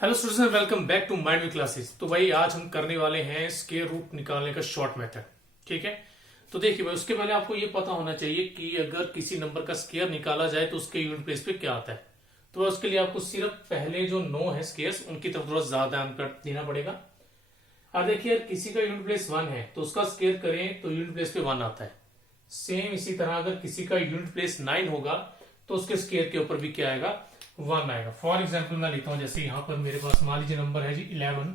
Hello students, welcome back to Mind We classes. तो भाई आज हम करने वाले हैं स्क्वायर रूट निकालने का शॉर्ट मेथड। ठीक है, तो देखिए भाई, उसके पहले आपको ये पता होना चाहिए कि अगर किसी नंबर का स्क्वायर निकाला जाए तो उसके यूनिट प्लेस पे क्या आता है। तो उसके लिए आपको सिर्फ पहले जो 9 है स्क्वायर्स उनकी तरफ थोड़ा ज्यादा ध्यान देना पड़ेगा। और देखिए, अगर किसी का यूनिट प्लेस 1 है तो उसका स्क्वायर करें तो यूनिट प्लेस पे 1 आता है। सेम इसी तरह अगर किसी का यूनिट प्लेस 9 होगा तो उसके स्क्वायर के ऊपर भी क्या आएगा, 1 आएगा। फॉर एग्जाम्पल मैं लिखता हूं, जैसे यहां पर मेरे पास मान लीजिए नंबर है जी 11।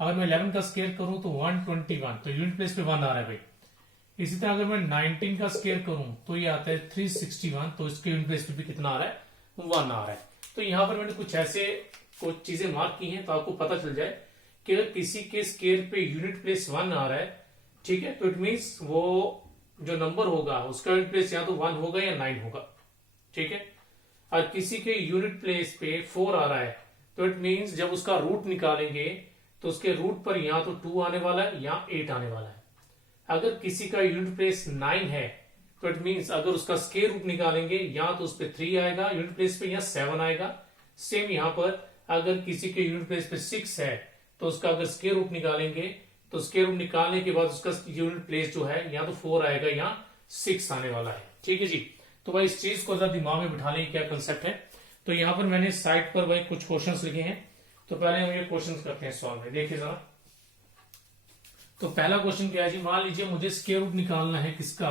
अगर मैं 11 का स्क्वायर करूं तो 121, तो यूनिट प्लेस पे 1 आ रहा है भाई। इसी तरह अगर मैं 19 का स्क्वायर करूं तो ये आता है 361, तो इसके यूनिट प्लेस पे भी कितना आ रहा है, 1 आ रहा है। तो यहां पर मैंने कुछ ऐसे कुछ चीजें मार्क की हैं तो आपको पता चल जाए कि अगर किसी के स्क्वायर पे यूनिट प्लेस 1 आ रहा है, ठीक है, तो इट मीन्स वो जो नंबर होगा उसका यूनिट प्लेस या तो 1 होगा या 9 होगा। ठीक है, और किसी के यूनिट प्लेस पे 4 आ रहा है तो इट मींस जब उसका रूट निकालेंगे तो उसके रूट पर या तो 2 आने वाला है या 8 आने वाला है। अगर किसी का यूनिट प्लेस 9 है तो इट मींस अगर उसका स्क्वायर रूट निकालेंगे या तो उस पर 3 आएगा यूनिट प्लेस पे या 7 आएगा। सेम यहां पर अगर किसी के यूनिट प्लेस पे 6 है तो उसका अगर स्क्वायर रूट निकालेंगे तो स्क्वायर रूट निकालने के बाद उसका यूनिट प्लेस जो है या तो 4 आएगा या 6 आने वाला है। ठीक है जी, तो भाई इस चीज को जरा दिमाग में बिठा लें क्या कंसेप्ट है। तो यहां पर मैंने साइड पर भाई कुछ क्वेश्चंस लिखे हैं, तो पहले हम ये क्वेश्चंस करते हैं सॉल्व में। देखिए जरा, तो पहला क्वेश्चन क्या है जी, मान लीजिए मुझे स्क्वायर रूट निकालना है किसका,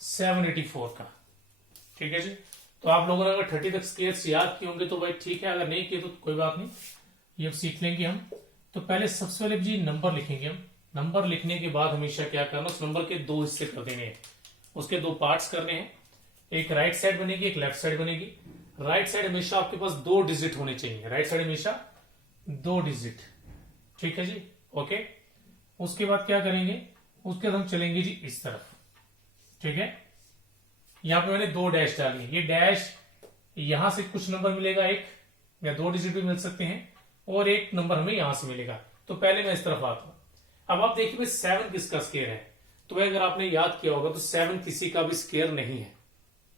784 का। ठीक है जी, तो आप लोगों ने अगर 30 तक स्क्वायर्स याद किए होंगे तो भाई ठीक है, अगर नहीं किए तो कोई बात नहीं, ये अब सीख लेंगे हम। तो पहले सबसे पहले जी नंबर लिखेंगे हम। नंबर लिखने के बाद हमेशा क्या करना, उस नंबर के 2 हिस्से कर देने हैं, उसके 2 पार्ट्स करने हैं। एक राइट साइड बनेगी, एक लेफ्ट साइड बनेगी। राइट साइड हमेशा आपके पास 2 डिजिट होने चाहिए, राइट साइड हमेशा 2 डिजिट। ठीक है जी, ओके। उसके बाद क्या करेंगे, उसके बाद हम चलेंगे जी इस तरफ। ठीक है, यहां पे मैंने 2 डैश डाली, ये डैश यहां से कुछ नंबर मिलेगा, एक या 2 डिजिट भी मिल सकते हैं, और एक नंबर हमें यहां से मिलेगा। तो पहले मैं इस तरफ आता हूं। अब आप देखिए 7 किसका स्क्वायर है, तो भाई अगर आपने याद किया होगा तो 7 किसी का भी स्क्वायर नहीं है।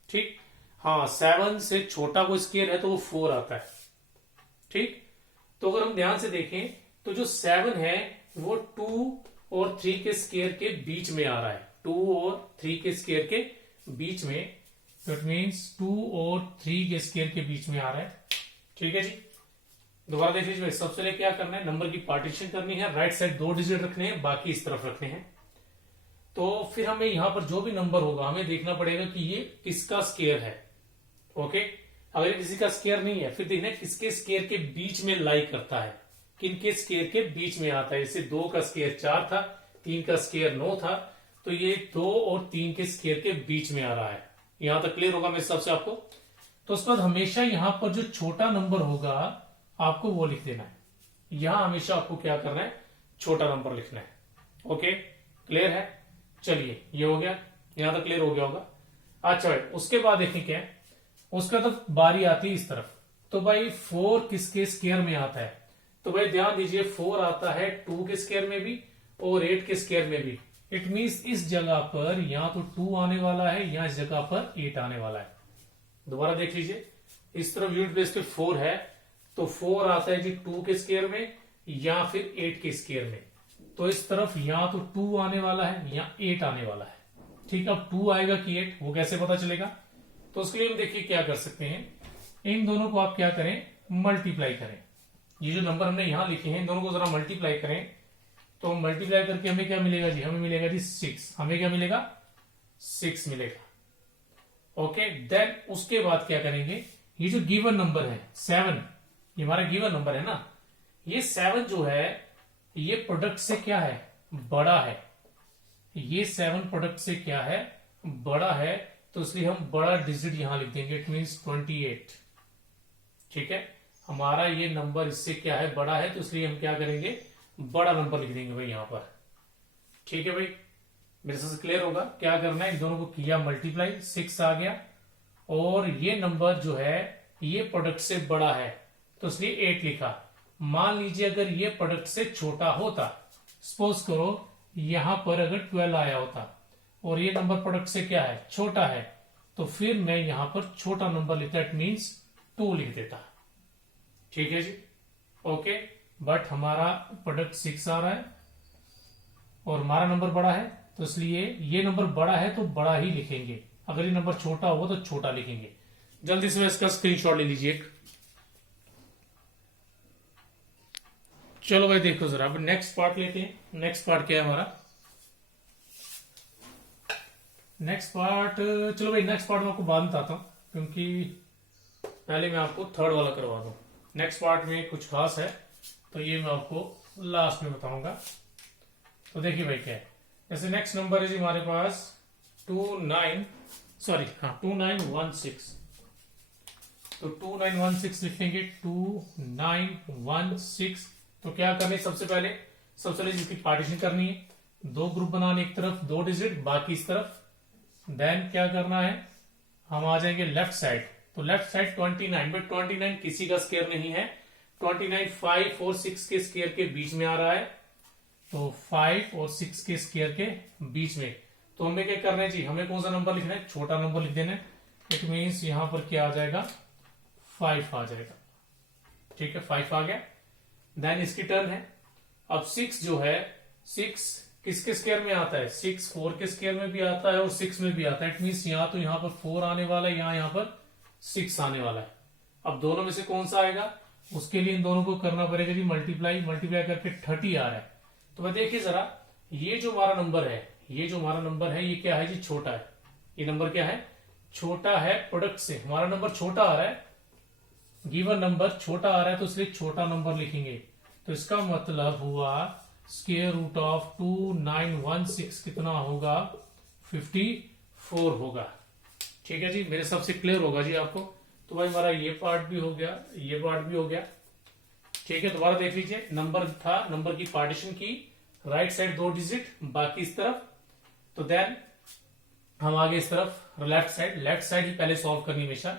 ठीक, हाँ, 7 से छोटा कोई स्क्वायर है तो वो 4 आता है। ठीक, तो अगर हम ध्यान से देखें तो जो 7 है वो 2 और 3 के स्क्वायर के बीच में आ रहा है, 2 और 3 के स्क्वायर के बीच में, तो इट मीन्स 2 और 3 के स्क्वायर के बीच में आ रहा है। ठीक है जी, दोबारा देख लीजिए, सबसे पहले क्या करना है, नंबर की पार्टीशन करनी है, राइट साइड 2 डिजिट रखने हैं, बाकी इस तरफ रखने हैं। तो फिर हमें यहां पर जो भी नंबर होगा हमें देखना पड़ेगा कि ये किसका स्क्वायर है। ओके, अगर किसी का स्क्वायर नहीं है फिर देखना किसके स्क्वायर के बीच में लाई करता है, किनके स्क्वायर के बीच में आता है। जैसे 2 का स्क्वायर 4 था, 3 का स्क्वायर 9 था, तो ये 2 और 3 के स्क्वायर के बीच में आ रहा है। यहां तक क्लियर होगा मेरे हिसाब से आपको। तो उसके बाद हमेशा यहां पर जो छोटा नंबर होगा आपको वो लिख देना है। यहां हमेशा आपको क्या करना है, छोटा नंबर लिखना है। ओके, क्लियर है। चलिए ये हो गया, यहां तक क्लियर हो गया होगा। अच्छा भाई, उसके बाद देखिए क्या है, उसका तो बारी आती है इस तरफ। तो भाई 4 किसके स्क्वायर में आता है, तो भाई ध्यान दीजिए 4 आता है 2 के स्क्वायर में भी और 8 के स्क्वायर में भी। इट मींस इस जगह पर या तो 2 आने वाला है या इस जगह पर 8 आने वाला है। दोबारा देख लीजिए, इस तरफ यूनिट प्लेस पे 4 है तो 4 आता है जी 2 के स्क्वायर में या फिर 8 के स्क्वायर में। तो इस तरफ या तो 2 आने वाला है या 8 आने वाला है। ठीक, अब 2 आएगा कि 8 वो कैसे पता चलेगा, तो उसके लिए हम देखिए क्या कर सकते हैं, इन दोनों को आप क्या करें, मल्टीप्लाई करें। ये जो नंबर हमने यहां लिखे हैं इन दोनों को जरा मल्टीप्लाई करें, तो मल्टीप्लाई करके हमें क्या मिलेगा जी, हमें मिलेगा जी 6। हमें क्या मिलेगा, 6 मिलेगा। ओके, देन उसके बाद क्या करेंगे, ये जो गिवन नंबर है 7, ये हमारा गिवन नंबर है ना, ये 7 जो है ये प्रोडक्ट से क्या है, बड़ा है। ये 7 प्रोडक्ट से क्या है, बड़ा है, तो इसलिए हम बड़ा डिजिट यहां लिख देंगे, इट मींस 28। ठीक है, हमारा ये नंबर इससे क्या है, बड़ा है, तो इसलिए हम क्या करेंगे, बड़ा नंबर लिख देंगे भाई यहां पर। ठीक है भाई, मेरे से क्लियर होगा। क्या करना है, इन दोनों को किया मल्टीप्लाई, 6 आ गया, और ये नंबर जो है ये प्रोडक्ट से बड़ा है तो इसलिए 8 लिखा। मान लीजिए अगर ये प्रोडक्ट से छोटा होता, सपोज करो यहां पर अगर 12 आया होता और ये नंबर प्रोडक्ट से क्या है, छोटा है, तो फिर मैं यहां पर छोटा नंबर लिखता, इट मींस 2 लिख देता। ठीक है जी, ओके, बट हमारा प्रोडक्ट 6 आ रहा है और हमारा नंबर बड़ा है, तो इसलिए ये नंबर बड़ा है तो बड़ा ही लिखेंगे, अगर ये नंबर छोटा हो तो छोटा लिखेंगे। जल्दी से इसका स्क्रीनशॉट ले लीजिए एक। चलो भाई देखो जरा, अब नेक्स्ट पार्ट लेते हैं। नेक्स्ट पार्ट क्या है हमारा? नेक्स्ट पार्ट, चलो भाई नेक्स्ट पार्ट में आपको बाद में बताता हूं, क्योंकि पहले मैं आपको थर्ड वाला करवा दूं। नेक्स्ट पार्ट में कुछ खास है तो ये मैं आपको लास्ट में बताऊंगा। तो देखिए भाई क्या है, जैसे नेक्स्ट नंबर है जी हमारे पास 2916। तो 2916 लिखेंगे, 2916। तो क्या करने, सबसे पहले इसकी पार्टीशन करनी है, दो ग्रुप बनाने, एक तरफ 2 डिजिट, बाकी इस तरफ। देन क्या करना है, हम आ जाएंगे लेफ्ट साइड। तो लेफ्ट साइड 29, बट 29 किसी का स्केयर नहीं है। 29 5 और 6 के स्केयर के बीच में आ रहा है, तो 5 और 6 के स्केयर के बीच में। तो हमें क्या करना है जी, हमें कौन सा नंबर लिखना है? छोटा नंबर लिख देना है। इट मीन्स यहां पर क्या आ जाएगा? 5 आ जाएगा। ठीक है, 5 आ गया। देन इसकी टर्न है। अब 6 जो है, 6 किसके स्केयर में आता है? 6 4 के स्केयर में भी आता है और 6 में भी आता है। इट मीन्स यहां तो यहां पर 4 आने वाला है, यहां पर 6 आने वाला है। अब दोनों में से कौन सा आएगा, उसके लिए इन दोनों को करना पड़ेगा जी मल्टीप्लाई करके 30 आ रहा है। तो मैं देखिए जरा, ये जो हमारा नंबर है, ये क्या है जी? छोटा है। ये नंबर क्या है? छोटा है प्रोडक्ट से। हमारा नंबर छोटा आ रहा है, गिवन नंबर छोटा आ रहा है, तो इसलिए छोटा नंबर लिखेंगे। तो इसका मतलब हुआ स्क्वायर रूट ऑफ 2916 कितना होगा? 54 होगा। ठीक है जी, मेरे सबसे क्लियर होगा जी आपको। तो भाई हमारा ये पार्ट भी हो गया, ये पार्ट भी हो गया। ठीक है, दोबारा देख लीजिए, नंबर था, नंबर की पार्टीशन की, राइट साइड 2 डिजिट, बाकी इस तरफ। तो देन हम आगे इस तरफ लेफ्ट साइड ही पहले सॉल्व करनी हमेशा।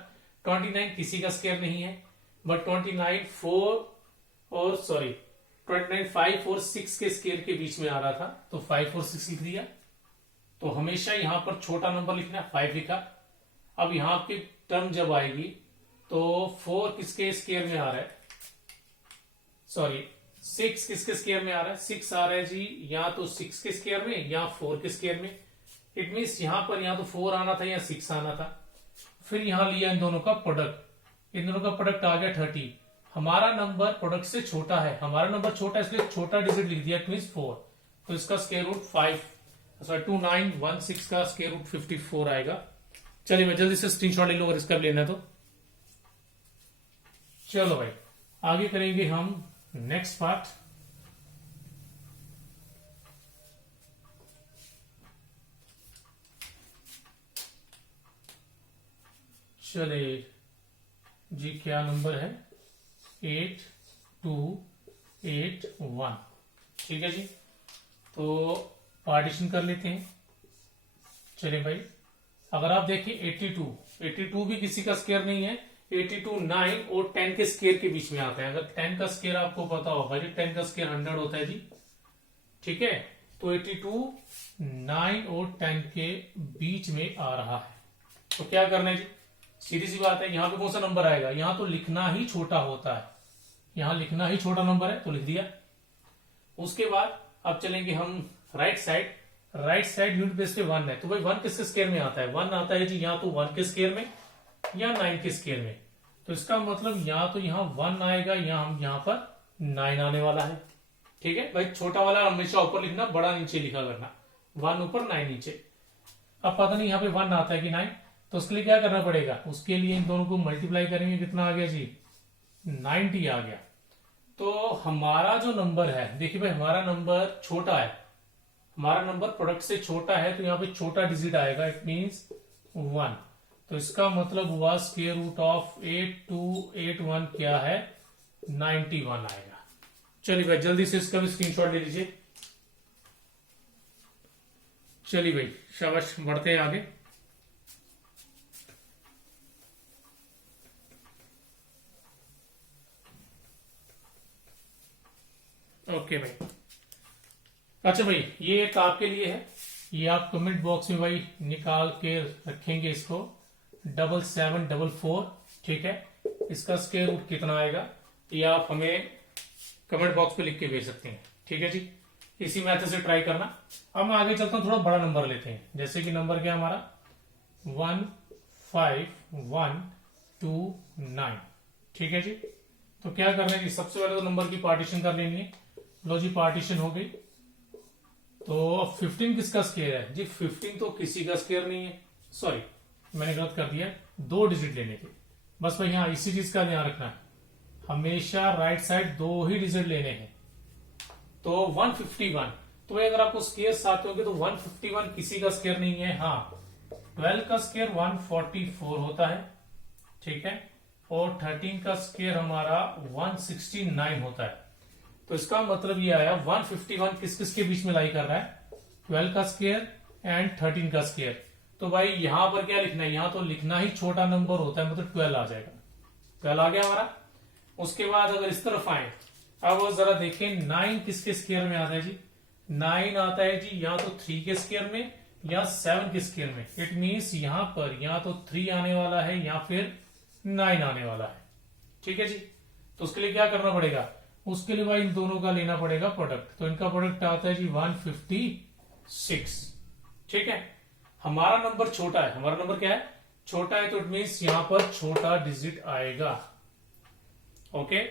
29 किसी का स्केयर नहीं है, बट 29 5 और 6 के स्केयर के बीच में आ रहा था, तो 5 और 6 लिख दिया। तो हमेशा यहां पर छोटा नंबर लिखना, 5 लिखा। अब यहां की टर्म जब आएगी तो 4 किसके स्केयर में आ रहा है? 6 किसके स्केयर में आ रहा है? 6 आ रहा है जी, या तो 6 के स्केयर में या 4 के स्केयर में। इट मीन्स यहां पर या तो 4 आना था या 6 आना था। फिर यहां लिया इन दोनों का प्रोडक्ट, इन दोनों का प्रोडक्ट आ गया 30। हमारा नंबर प्रोडक्ट से छोटा है, हमारा नंबर छोटा है, इसलिए छोटा डिजिट लिख दिया, इट मीन्स 4। तो इसका स्क्वायर रूट 2916 का स्क्वायर रूट 54 आएगा। चलिए मैं जल्दी से स्क्रीनशॉट ले लो अगर इसका भी लेना है तो। चलो भाई आगे करेंगे हम नेक्स्ट पार्ट। चले जी, क्या नंबर है? 8281। ठीक है जी, तो पार्टीशन कर लेते हैं। चलिए भाई, अगर आप देखिए 82 भी किसी का स्केयर नहीं है। 82 9 और 10 के स्केयर के बीच में आता है। अगर 10 का स्केयर आपको पता होगा जी, 10 का स्केयर 100 होता है जी। ठीक है, तो 82 9 और 10 के बीच में आ रहा है। तो क्या करना है जी, सीधी सी बात है, यहां पे कौन सा नंबर आएगा? यहां तो लिखना ही छोटा होता है, यहां लिखना ही छोटा नंबर है, तो लिख दिया। उसके बाद अब चलेंगे हम राइट साइड यूनिट बेस पे 1 है, तो भाई 1 किसके स्केयर में आता है? 1 आता है जी, या तो 1 के स्केयर में या 9 के स्केयर में। तो इसका मतलब या तो यहां 1 आएगा या हम यहां पर 9 आने वाला है। ठीक है भाई, छोटा वाला हमेशा ऊपर लिखना, बड़ा नीचे लिखा करना, 1 ऊपर 9 नीचे। अब पता नहीं यहाँ पे 1 आता है कि 9, तो उसके लिए क्या करना पड़ेगा? उसके लिए इन दोनों को मल्टीप्लाई करेंगे, कितना आ गया जी? 90 आ गया। तो हमारा जो नंबर है, देखिए भाई हमारा नंबर छोटा है, हमारा नंबर प्रोडक्ट से छोटा है, तो यहाँ पे छोटा डिजिट आएगा, इट मीन्स 1। तो इसका मतलब हुआ स्क्वायर रूट ऑफ 8281 क्या है? 91 आएगा। चलिए भाई जल्दी से इसका भी स्क्रीनशॉट ले लीजिए। चलिए भाई शाबाश, बढ़ते हैं आगे। ओके भाई, अच्छा भाई ये एक आपके लिए है, ये आप कमेंट बॉक्स में भाई निकाल के रखेंगे इसको, 7744। ठीक है, इसका स्क्वायर रूट कितना आएगा ये आप हमें कमेंट बॉक्स पे लिख के भेज सकते हैं। ठीक है जी, इसी मेथड से ट्राई करना। अब मैं आगे चलता हूं, थोड़ा बड़ा नंबर लेते हैं। जैसे कि नंबर क्या हमारा 15129। ठीक है जी, तो क्या करना है जी, सबसे पहले तो नंबर की पार्टीशन कर लेनी है। लो जी, पार्टीशन हो गई। तो अब 15 किसका स्क्वायर है जी? 15 तो किसी का स्क्वायर नहीं है, सॉरी मैंने गलत कर दिया, 2 डिजिट लेने के। बस भाई यहाँ इसी चीज का ध्यान रखना है, हमेशा राइट साइड 2 ही डिजिट लेने हैं। तो 151, तो भाई अगर आपको स्क्वायर साथ होंगे तो 151 किसी का स्क्वायर नहीं है। हाँ, 12 का स्क्वायर 144 होता है। ठीक है, और 13 का स्क्वायर हमारा 169 होता है। तो इसका मतलब ये आया 151 किस किस के बीच में लाई कर रहा है? 12 का स्क्वायर एंड 13 का स्क्वायर। तो भाई यहां पर क्या लिखना है? यहां तो लिखना ही छोटा नंबर होता है, मतलब 12 आ जाएगा। 12 आ गया हमारा। उसके बाद अगर इस तरफ आए, अब जरा देखें 9 किसके स्क्वायर में आता है जी? 9 आता है जी या तो 3 के स्क्वायर में या 7 के स्क्वायर में। इट मीन्स यहां पर या तो 3 आने वाला है या फिर 9 आने वाला है। ठीक है जी, तो उसके लिए क्या करना पड़ेगा? उसके लिए भाई इन दोनों का लेना पड़ेगा प्रोडक्ट। तो इनका प्रोडक्ट आता है जी 156। ठीक है, हमारा नंबर छोटा है। हमारा नंबर क्या है? छोटा है, तो इट मीन्स यहां पर छोटा डिजिट आएगा। ओके,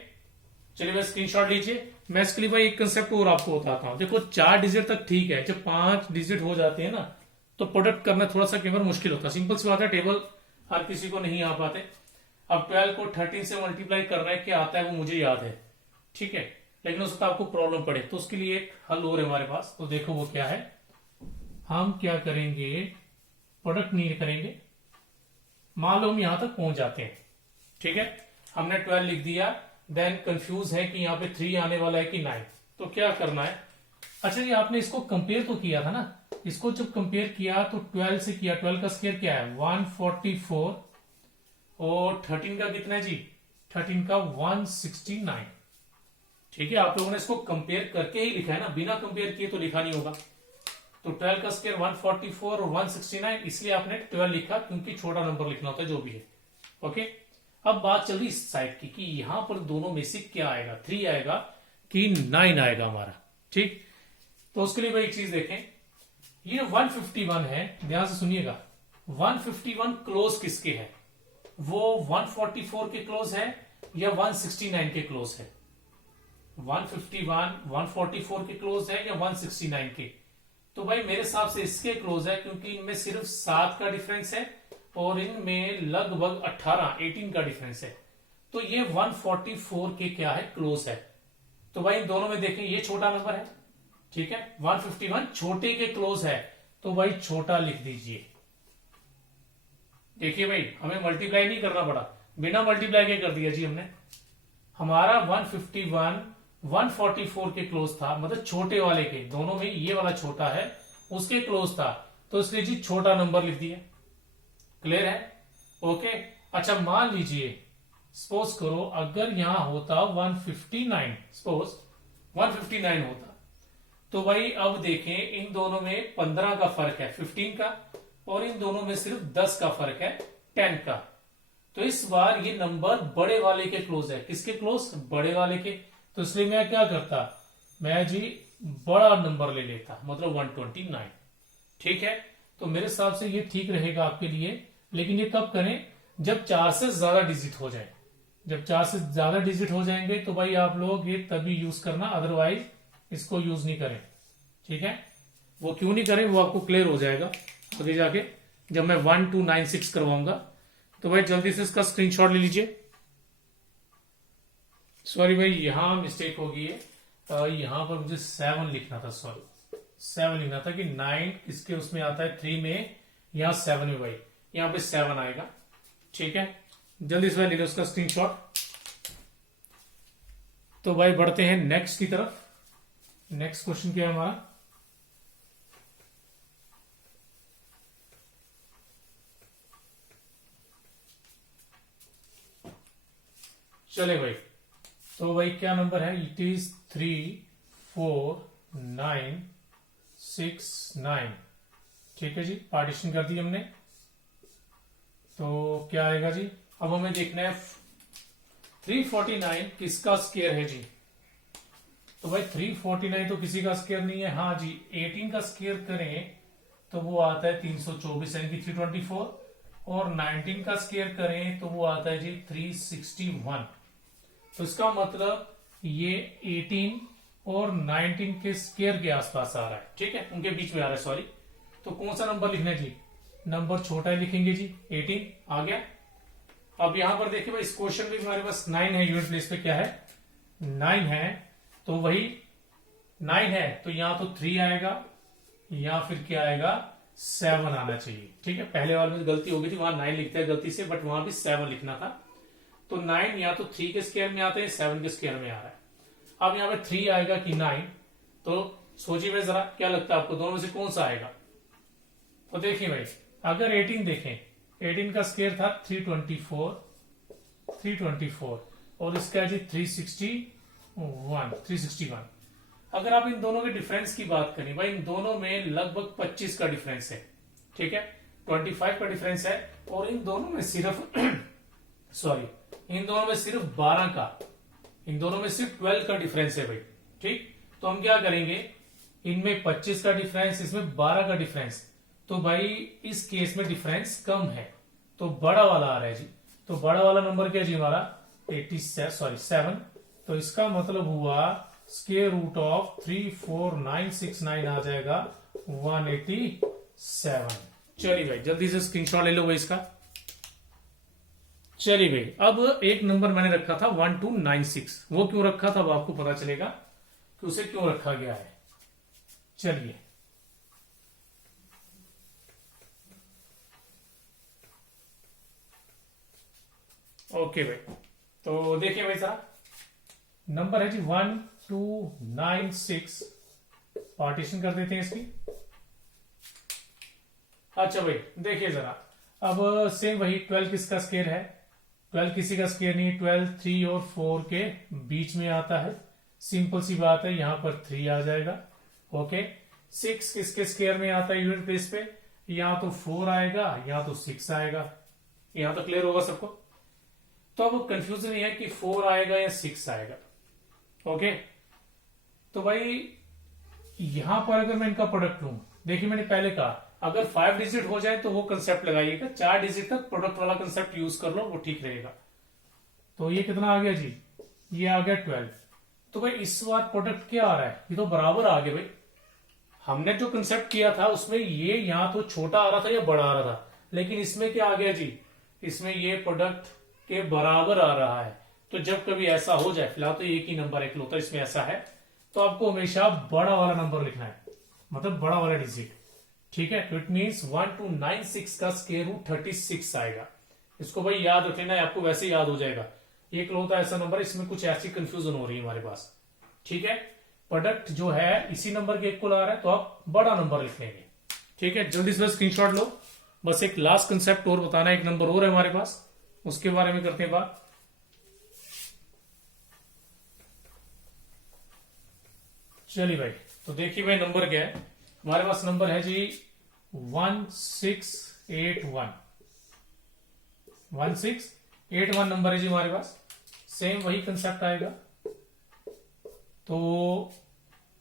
चलिए मैं स्क्रीनशॉट लीजिए। मैं इसके लिए भाई एक कंसेप्ट और आपको बताता हूं। देखो 4 डिजिट तक ठीक है, जब 5 डिजिट हो जाते हैं ना तो प्रोडक्ट करना थोड़ा सा केवल मुश्किल होता है। सिंपल सी बात है, टेबल हर किसी को नहीं आ पाते। अब 12 को 13 से मल्टीप्लाई करना है, क्या आता है वो मुझे याद है। ठीक है, लेकिन उसका आपको प्रॉब्लम पड़े तो उसके लिए एक हल और है हमारे पास। तो देखो वो क्या है, हम क्या करेंगे, प्रोडक्ट नहीं करेंगे। मान लो हम यहां तक पहुंच जाते हैं। ठीक है, हमने 12 लिख दिया, देन कंफ्यूज है कि यहाँ पे 3 आने वाला है कि 9। तो क्या करना है? अच्छा जी, आपने इसको कंपेयर तो किया था ना। इसको जब कंपेयर किया तो 12 से किया। 12 का स्क्वायर क्या है? 144 और 13 का कितना है जी? 13 का 169। ठीक है, आप लोगों ने इसको कंपेयर करके ही लिखा है ना, बिना कंपेयर किए तो लिखा नहीं होगा। तो 12 का स्क्वायर 144 और 169, इसलिए आपने 12 लिखा क्योंकि छोटा नंबर लिखना होता है जो भी है। ओके, अब बात चल रही इस साइड की कि यहां पर दोनों में से क्या आएगा, 3 आएगा कि 9 आएगा हमारा। ठीक, तो उसके लिए भाई एक चीज देखें, ये 151 है, ध्यान से सुनिएगा। 151 क्लोज किसके है? वो 144 के क्लोज है या 169 के क्लोज है? 151 144 के क्लोज है या 169 के? तो भाई मेरे हिसाब से इसके क्लोज है, क्योंकि इनमें सिर्फ 7 का डिफरेंस है और इनमें लगभग 18 का डिफरेंस है। तो ये 144 के क्या है? क्लोज है। तो भाई इन दोनों में देखें, ये छोटा नंबर है। ठीक है, 151 छोटे के क्लोज है, तो भाई छोटा लिख दीजिए। देखिए भाई, हमें मल्टीप्लाई नहीं करना पड़ा, बिना मल्टीप्लाई के कर दिया जी हमने। हमारा 151 144 के क्लोज था, मतलब छोटे वाले के, दोनों में ये वाला छोटा है, उसके क्लोज था, तो इसलिए जी छोटा नंबर लिख दिया। क्लियर है? ओके, अच्छा मान लीजिए, सपोज करो अगर यहां होता 159, सपोज 159 होता, तो भाई अब देखें इन दोनों में 15 का फर्क है, 15 का, और इन दोनों में सिर्फ 10 का फर्क है, 10 का। तो इस बार ये नंबर बड़े वाले के क्लोज है। किसके क्लोज? बड़े वाले के। तो इसलिए मैं क्या करता, मैं जी बड़ा नंबर ले लेता, मतलब 129। ठीक है, तो मेरे हिसाब से ये ठीक रहेगा आपके लिए। लेकिन ये कब करें? जब 4 से ज्यादा डिजिट हो जाए। जब 4 से ज्यादा डिजिट हो जाएंगे तो भाई आप लोग ये तभी यूज करना, अदरवाइज इसको यूज नहीं करें। ठीक है, वो क्यों नहीं करें वो आपको क्लियर हो जाएगा आगे जाके, जब मैं 1296 करवाऊंगा। तो भाई जल्दी से इसका स्क्रीनशॉट ले लीजिए। सॉरी भाई, यहां मिस्टेक हो गई है, यहां पर मुझे 7 लिखना था, सॉरी 7 लिखना था कि 9 किसके उसमें आता है, 3 में, यहां 7 में, भाई यहां पे 7 आएगा। ठीक है, जल्दी से ले लो उसका स्क्रीनशॉट। तो भाई बढ़ते हैं नेक्स्ट की तरफ। नेक्स्ट क्वेश्चन क्या है हमारा? चले भाई, तो भाई क्या नंबर है? It is 34969। ठीक है जी, पार्टीशन कर दी हमने। तो क्या आएगा जी? अब हमें देखना है 349 किसका स्क्वायर है जी? तो भाई 349 तो किसी का स्क्वायर नहीं है। हाँ जी, 18 का स्क्वायर करें तो वो आता है 324 यानी कि 324, और 19 का स्क्वायर करें तो वो आता है जी 361। तो इसका मतलब ये 18 और 19 के स्क्वायर के आसपास आ रहा है, ठीक है, उनके बीच में आ रहा है, सॉरी। तो कौन सा नंबर लिखना है जी? नंबर छोटा ही लिखेंगे जी, 18 आ गया। अब यहां पर देखिए भाई, इस क्वेश्चन में हमारे पास 9 है, यूनिट प्लेस पे क्या है? 9 है, तो वही 9 है तो यहां तो 3 आएगा, या फिर क्या आएगा? 7 आना चाहिए, ठीक है। पहले वाले में गलती हो गई थी, वहां 9 लिखते हैं गलती से, बट वहां भी 7 लिखना था। तो 9 या तो 3 के स्क्वायर में आता है, 7 के स्क्वायर में आ रहा है। अब यहाँ पे 3 आएगा कि 9, तो सोचिए भाई जरा, क्या लगता है आपको दोनों में से कौन सा आएगा? तो देखिए भाई, अगर 18 देखें, 18 का स्क्वायर था 324 और इसका जी 361। अगर आप इन दोनों के डिफरेंस की बात करें भाई, इन दोनों में लगभग 25 का डिफरेंस है, ठीक है, 25 का डिफरेंस है, और इन दोनों में सिर्फ सॉरी, इन दोनों में सिर्फ 12 का, इन दोनों में सिर्फ 12 का डिफरेंस है भाई, ठीक। तो हम क्या करेंगे, इनमें 25 का डिफरेंस, इसमें 12 का डिफरेंस, तो भाई इस केस में डिफरेंस कम है, तो बड़ा वाला आ रहा है जी। तो बड़ा वाला नंबर क्या जी हमारा? 7। तो इसका मतलब हुआ स्क्वायर रूट ऑफ 34969 आ जाएगा 187। चलिए भाई, जल्दी से स्क्रीनशॉट ले लो भाई इसका। चलिए भाई, अब एक नंबर मैंने रखा था 1296, वो क्यों रखा था वो आपको पता चलेगा कि उसे क्यों रखा गया है। चलिए, ओके भाई, तो देखिए भाई साहब, नंबर है जी 1296, पार्टीशन कर देते हैं इसकी। अच्छा भाई देखिए जरा, अब सेम वही 12 किसका स्क्वायर है? 12 किसी का स्क्वायर नहीं है, 12 3 और 4 के बीच में आता है, सिंपल सी बात है, यहां पर 3 आ जाएगा। ओके, 6 किसके स्क्वायर में आता है यूनिट प्लेस पे? यहां तो 4 आएगा, यहां तो 6 आएगा। यहां तो क्लियर होगा सबको? तो अब कंफ्यूजन ये है कि 4 आएगा या 6 आएगा। ओके, तो भाई यहां पर अगर मैं इनका प्रोडक्ट लूं, देखिए मैंने पहले कहा अगर 5 डिजिट हो जाए तो वो कंसेप्ट लगाइएगा, 4 डिजिट तक प्रोडक्ट वाला कंसेप्ट यूज कर लो, वो ठीक रहेगा। तो ये कितना आ गया जी? ये आ गया 12। तो भाई इस बार प्रोडक्ट क्या आ रहा है? ये तो बराबर आ गया भाई। हमने जो कंसेप्ट किया था उसमें ये यहां तो छोटा आ रहा था या बड़ा आ रहा था, लेकिन इसमें क्या आ गया जी? इसमें ये प्रोडक्ट के बराबर आ रहा है। तो जब कभी ऐसा हो जाए, फिलहाल तो एक ही नंबर एक होता है, इसमें ऐसा है, तो आपको हमेशा बड़ा वाला नंबर लिखना है, मतलब बड़ा वाला डिजिट, ठीक है। तो इट मीन्स 1296 का स्क्वायर रूट 36 आएगा। इसको भाई याद रख लेना है, आपको वैसे याद हो जाएगा। एक होता है ऐसा नंबर, इसमें कुछ ऐसी कंफ्यूजन हो रही है हमारे पास, ठीक है। प्रोडक्ट जो है इसी नंबर के इक्वल आ रहा है, तो आप बड़ा नंबर लिख लेंगे, ठीक है। जल्दी से स्क्रीनशॉट लो। बस एक लास्ट कंसेप्ट और बताना है, एक नंबर और है हमारे पास, उसके बारे में करते हैं बात। चलिए भाई, तो देखिए भाई नंबर क्या है हमारे पास? नंबर है जी 1681। 1681 नंबर है जी हमारे पास। सेम वही कंसेप्ट आएगा। तो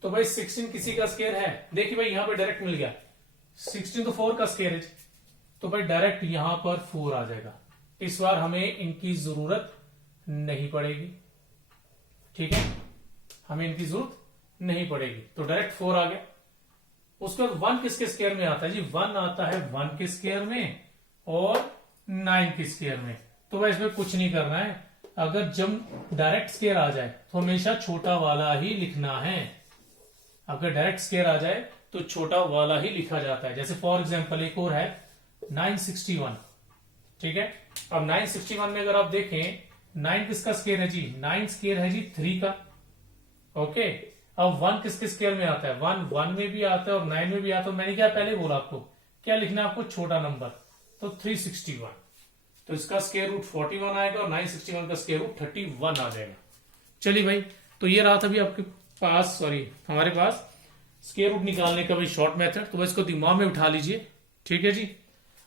भाई 16 किसी का स्क्वायर है? देखिए भाई यहां पे डायरेक्ट मिल गया, 16 तो 4 का स्क्वायर है, तो भाई डायरेक्ट यहां पर 4 आ जाएगा। इस बार हमें इनकी जरूरत नहीं पड़ेगी, ठीक है, हमें इनकी जरूरत नहीं पड़ेगी, तो डायरेक्ट 4 आ गया। उसके बाद 1 किसके स्क्वायर में आता है जी? 1 आता है 1 के स्क्वायर में और 9 के स्क्वायर में। तो भाई इसमें कुछ नहीं करना है, अगर जब डायरेक्ट स्क्वायर आ जाए तो हमेशा छोटा वाला ही लिखना है। अगर डायरेक्ट स्क्वायर आ जाए तो छोटा वाला ही लिखा जाता है। जैसे फॉर एग्जांपल एक और है 961, ठीक है। अब 961 में अगर आप देखें, 9 किसका स्क्वायर है जी? 9 स्क्वायर है जी 3 का। ओके, अब 1 किसके स्क्वायर में आता है? 1 में भी आता है और 9 में भी आता है। मैंने क्या पहले बोला आपको, क्या लिखना है आपको? छोटा नंबर, तो 361। तो इसका स्क्वायर रूट 41 आएगा और 961 का स्क्वायर रूट 31 आ जाएगा। चलिए भाई, तो ये रहा था अभी आपके पास, सॉरी हमारे पास, स्क्वायर रूट निकालने का भाई शॉर्ट मेथड। तो भाई इसको दिमाग में उठा लीजिए, ठीक है जी।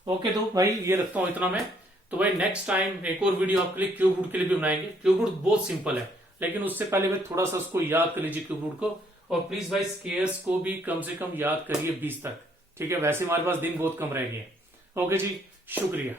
ओके, तो भाई ये रखता हूं इतना मैं। तो भाई नेक्स्ट टाइम एक और वीडियो आपके लिए क्यूब रूट के लिए भी बनाएंगे। क्यूब रूट बहुत सिंपल है, लेकिन उससे पहले भाई थोड़ा सा उसको याद कर लीजिए क्यूब रूट को। और प्लीज भाई स्केयर्स को भी कम से कम याद करिए 20 तक, ठीक है। वैसे हमारे पास दिन बहुत कम रह गए हैं। ओके जी, शुक्रिया।